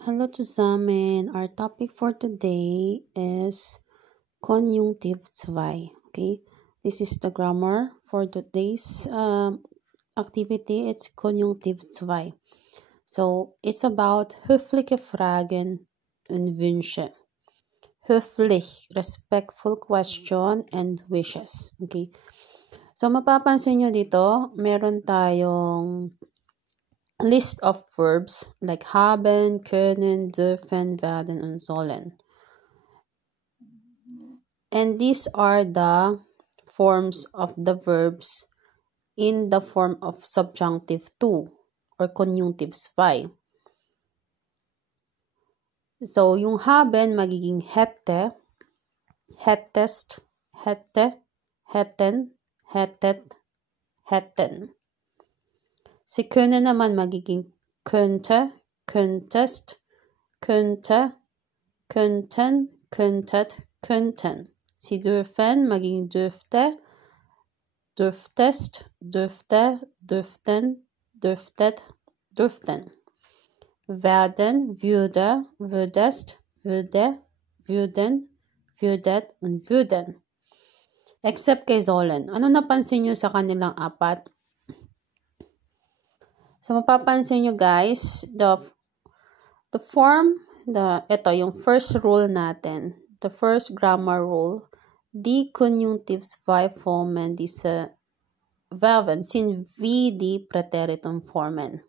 Hello zusammen. Our topic for today is Konjunktiv 2. Okay, this is the grammar for today's activity. It's Konjunktiv 2. So it's about höfliche Fragen und Wünsche. Höflich, respectful question and wishes. Okay. So mapapansin nyo dito, meron tayong list of verbs like haben, können, dürfen, werden, and sollen. And these are the forms of the verbs in the form of subjunctive 2 or conjunctive 2. So, yung haben magiging hätte, hättest, hätte, hätten, hättet, hätten. Si können naman magiging könnte, könntest, könnte, könnten, könntet, könnten. Si dürfen magiging dürfte, dürftest, dürfte, dürften, dürftet, dürften. Werden, würde, würdest, würde, würden, würdet, und würden. Except kay sollen. Ano napansin nyo sa kanilang apat? So, mapapansin nyo guys, the form, ito, yung first rule natin, the first grammar rule, die Konjunktivsformen diese Verben sind wie die Präteritumformen.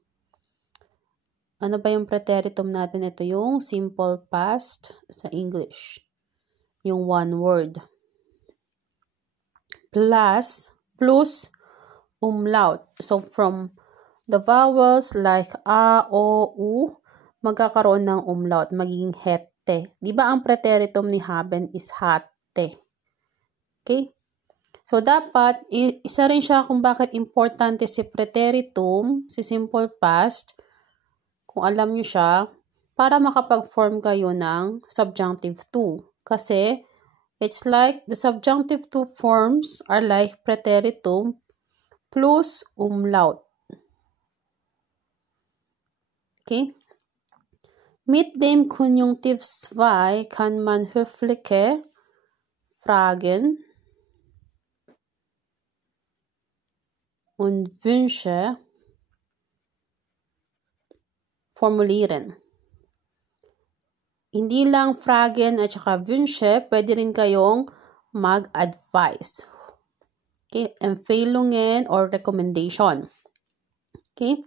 Ano ba yung Präteritum natin? Ito yung simple past sa English. Yung one word. Plus umlaut. So, from the vowels like a, o, u, magkakaroon ng umlaut. Magiging hette. Di ba ang Präteritum ni haben is hatte? Okay? So, dapat, isa rin siya kung bakit importante si Präteritum, si simple past, kung alam nyo siya, para makapag-form kayo ng subjunctive 2. Kasi, it's like, the subjunctive 2 forms are like Präteritum plus umlaut. Okay? Mit dem Konjunktiv 2 kann man höfliche Fragen und Wünsche formulieren. Hindi lang Fragen at saka Wünsche, pwede rin kayong mag-advise. Okay? Empfehlungen or recommendation. Okay?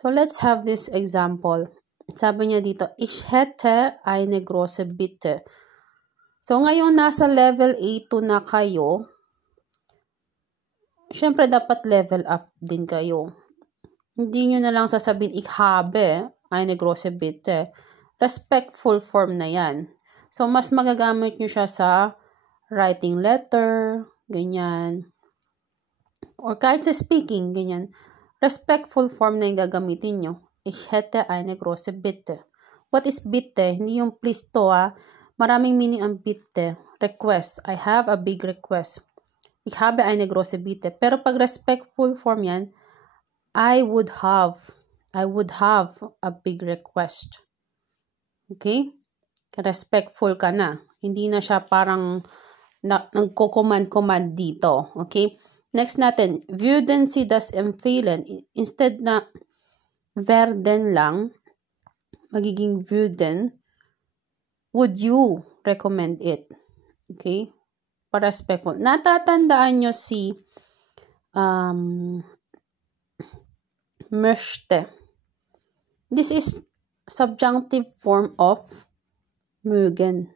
So, let's have this example. Sabi niya dito, ich hätte eine große Bitte. So, ngayon nasa level A2 na kayo, syempre dapat level up din kayo. Hindi nyo na lang sasabihin, ich habe eine große Bitte. Respectful form na yan. So, mas magagamit nyo siya sa writing letter, ganyan. Or kahit sa speaking, ganyan. Respectful form na yung gagamitin nyo. Ich hätte eine große Bitte. What is Bitte? Hindi yung please to Maraming meaning ang Bitte. Request. I have a big request. Ich habe eine große Bitte. Pero pag respectful form yan, I would have a big request. Okay? Respectful ka na. Hindi na siya parang nagko-command dito. Okay? Next natin, würden Sie das empfehlen? Instead na werden lang, magiging würden, would you recommend it? Okay? Para respectful. Natatandaan nyo si möchte. This is subjunctive form of mögen.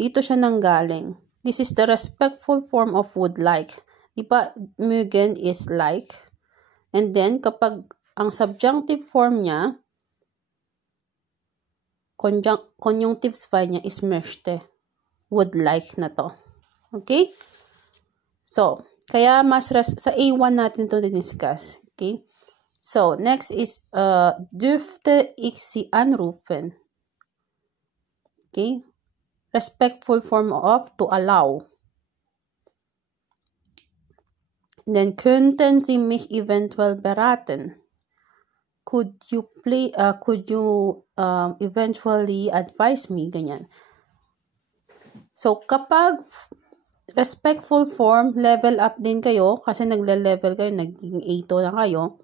Dito siya nanggaling. This is the respectful form of would like. Diba, mögen is like. And then, kapag ang subjunctive form niya, conjunctive 2 niya is möchte. Would like na to. Okay? So, kaya mas sa A1 natin to discuss. Okay? So, next is, dürfte ich Sie anrufen? Okay? Respectful form of to allow. Then, könnten Sie mich eventuell beraten? could you eventually advise me? Ganyan. So, kapag respectful form, level up din kayo, kasi nagle-level kayo, naging A2 na kayo,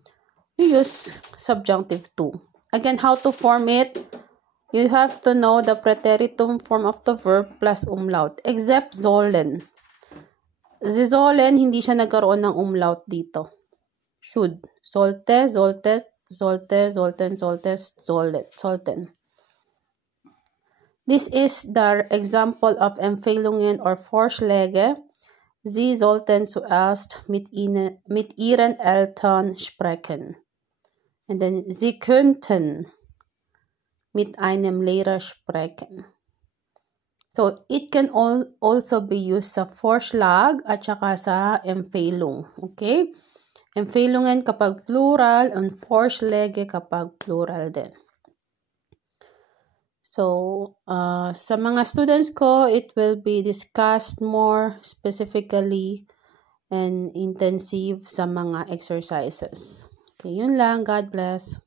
you use subjunctive 2. Again, how to form it? You have to know the preteritum form of the verb plus umlaut, except sollen. Si sollen, hindi siya nagkaroon ng umlaut dito. Should. Sollte, soltet, solte, solten, soltes, sollten. This is the example of Empfehlungen or Vorschläge. Sie sollten zuerst mit ihren Eltern sprechen. And then, sie könnten mit einem Lehrer sprechen. So, it can also be used sa Vorschlag at saka sa Empfehlung. Okay? Empfehlungen kapag plural and Vorschläge kapag plural din. So, sa mga students ko, it will be discussed more specifically and intensive sa mga exercises. Okay, yun lang. God bless.